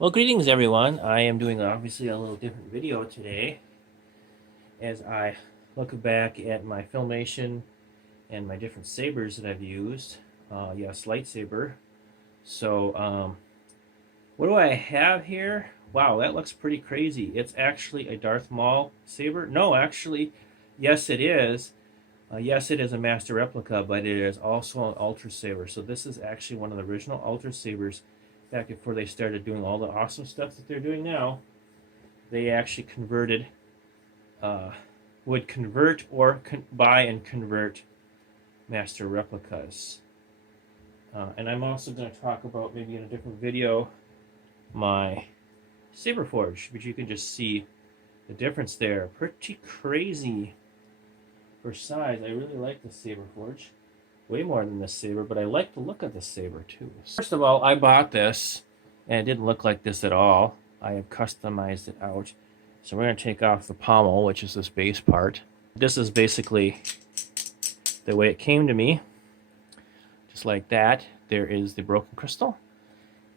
Well, greetings everyone. I am doing obviously a little different video today as I look back at my Filmation and my different sabers that I've used. Yes, lightsaber. So, what do I have here? Wow, that looks pretty crazy. It's actually a Darth Maul saber. No, actually, yes it is. Yes, it is a master replica, but it is also an Ultra Saber. So this is actually one of the original Ultra Sabers back before they started doing all the awesome stuff that they're doing now. They actually converted, would convert or buy and convert master replicas. And I'm also going to talk about, maybe in a different video, my Saber Forge, but you can just see the difference there. Pretty crazy for size. I really like the Saber Forge. Way more than this saber, but I like the look of this saber too. First of all, I bought this, and it didn't look like this at all. I have customized it out. So we're going to take off the pommel, which is this base part. This is basically the way it came to me. Just like that. There is the broken crystal.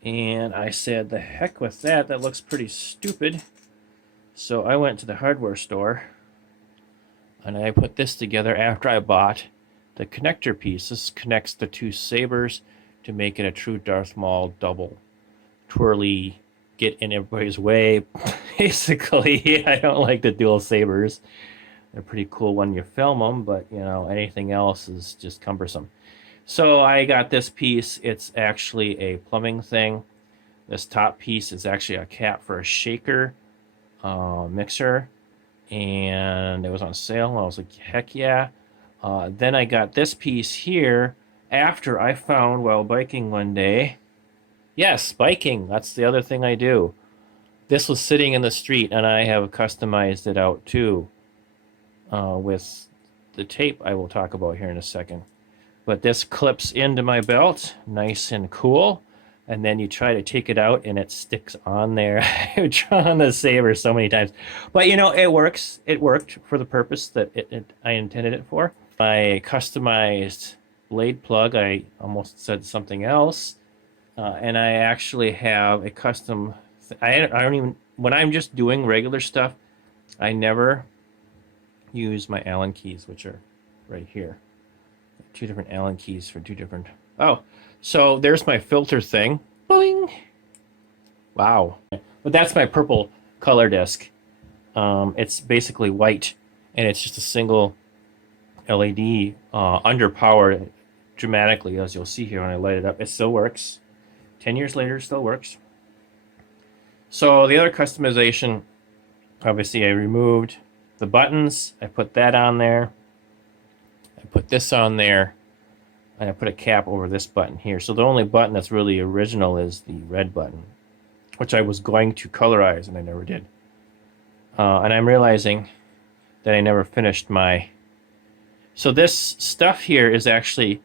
And I said, the heck with that. That looks pretty stupid. So I went to the hardware store, and I put this together after I bought the connector piece. This connects the two sabers to make it a true Darth Maul double twirly, get in everybody's way. Basically, I don't like the dual sabers. They're pretty cool when you film them, but you know, anything else is just cumbersome. So I got this piece. It's actually a plumbing thing. This top piece is actually a cap for a shaker mixer, and it was on sale, and I was like, heck yeah. Then I got this piece here after I found, while biking one day, yes, biking, that's the other thing I do. This was sitting in the street, and I have customized it out too with the tape I will talk about here in a second. But this clips into my belt, nice and cool, and then you try to take it out and it sticks on there. I've drawn the saber so many times. But you know, it works. It worked for the purpose that I intended it for. My customized blade plug, I almost said something else, and I actually have a custom, I don't even, when I'm just doing regular stuff, I never use my Allen keys, which are right here. Two different Allen keys for two different, oh, so there's my filter thing. Boing! Wow. But that's my purple color disc. It's basically white, and it's just a single LED, underpowered dramatically, as you'll see here when I light it up. It still works. 10 years later, it still works. So the other customization, obviously I removed the buttons. I put that on there. I put this on there. And I put a cap over this button here. So the only button that's really original is the red button, which I was going to colorize, and I never did. And I'm realizing that I never finished my... So this stuff here is actually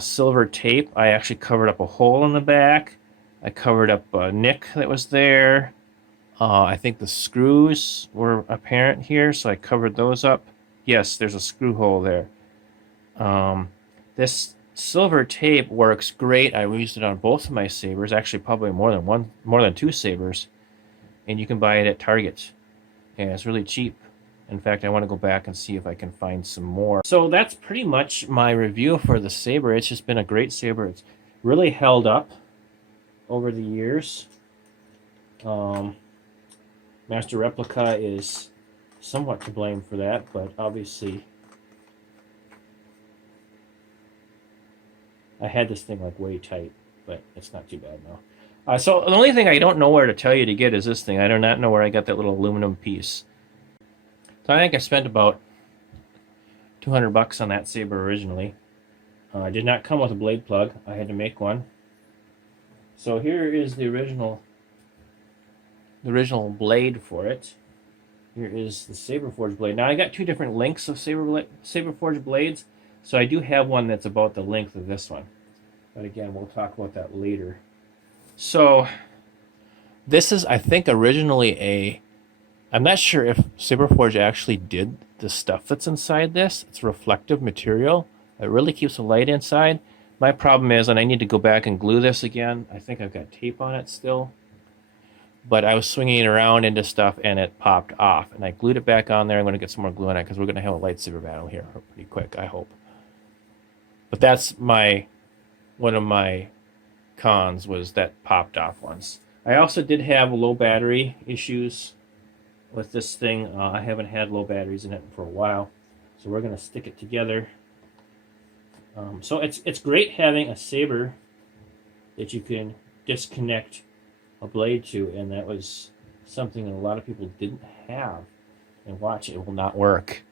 silver tape. I actually covered up a hole in the back. I covered up a nick that was there. I think the screws were apparent here, so I covered those up. Yes, there's a screw hole there. This silver tape works great. I used it on both of my sabers, actually probably more than two sabers, and you can buy it at Target, and it's really cheap. In fact, I want to go back and see if I can find some more. So that's pretty much my review for the saber. It's just been a great saber. It's really held up over the years. Master Replica is somewhat to blame for that, but obviously I had this thing like way tight, but it's not too bad now. So the only thing I don't know where to tell you to get is this thing. I do not know where I got that little aluminum piece. So I think I spent about 200 bucks on that saber originally. It did not come with a blade plug. I had to make one. So here is the original blade for it. Here is the Saber Forge blade. Now I got two different lengths of Saber Forge blades, so I do have one that's about the length of this one. But again, we'll talk about that later. So this is, I think, originally a... I'm not sure if Saber Forge actually did the stuff that's inside this. It's reflective material. It really keeps the light inside. My problem is, and I need to go back and glue this again. I think I've got tape on it still. but I was swinging it around into stuff and it popped off. And I glued it back on there. I'm going to get some more glue on it because we're going to have a lightsaber battle here pretty quick, I hope. But that's one of my cons, was that popped off once. I also did have low battery issues with this thing. I haven't had low batteries in it for a while, so we're going to stick it together. So it's great having a saber that you can disconnect a blade to, and that was something that a lot of people didn't have. And watch, it will not work.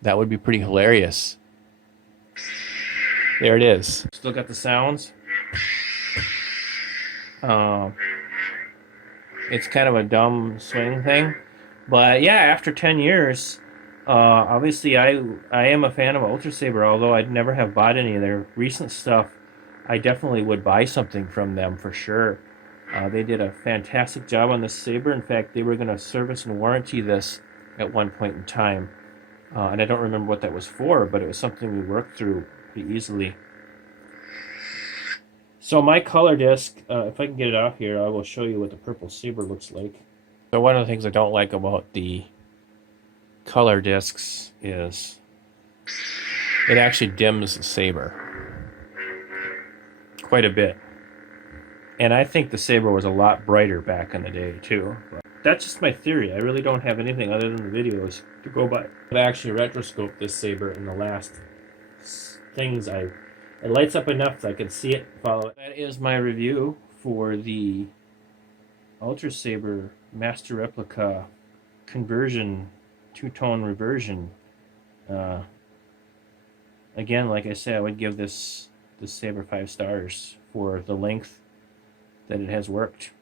That would be pretty hilarious. There it is. Still got the sounds. It's kind of a dumb swing thing, but yeah, after 10 years, obviously I am a fan of Ultra Saber, although I'd never have bought any of their recent stuff. I definitely would buy something from them for sure. They did a fantastic job on this saber. In fact, they were going to service and warranty this at one point in time. And I don't remember what that was for, but it was something we worked through pretty easily. So my color disc, if I can get it off here, I will show you what the purple saber looks like. So one of the things I don't like about the color discs is it actually dims the saber quite a bit. And I think the saber was a lot brighter back in the day too. But that's just my theory. I really don't have anything other than the videos to go by. I've actually rotoscoped this saber in the last things it lights up enough so I can see it, follow it. That is my review for the Ultra Saber Master Replica conversion, two-tone reversion. Again, like I said, I would give this saber 5 stars for the length that it has worked.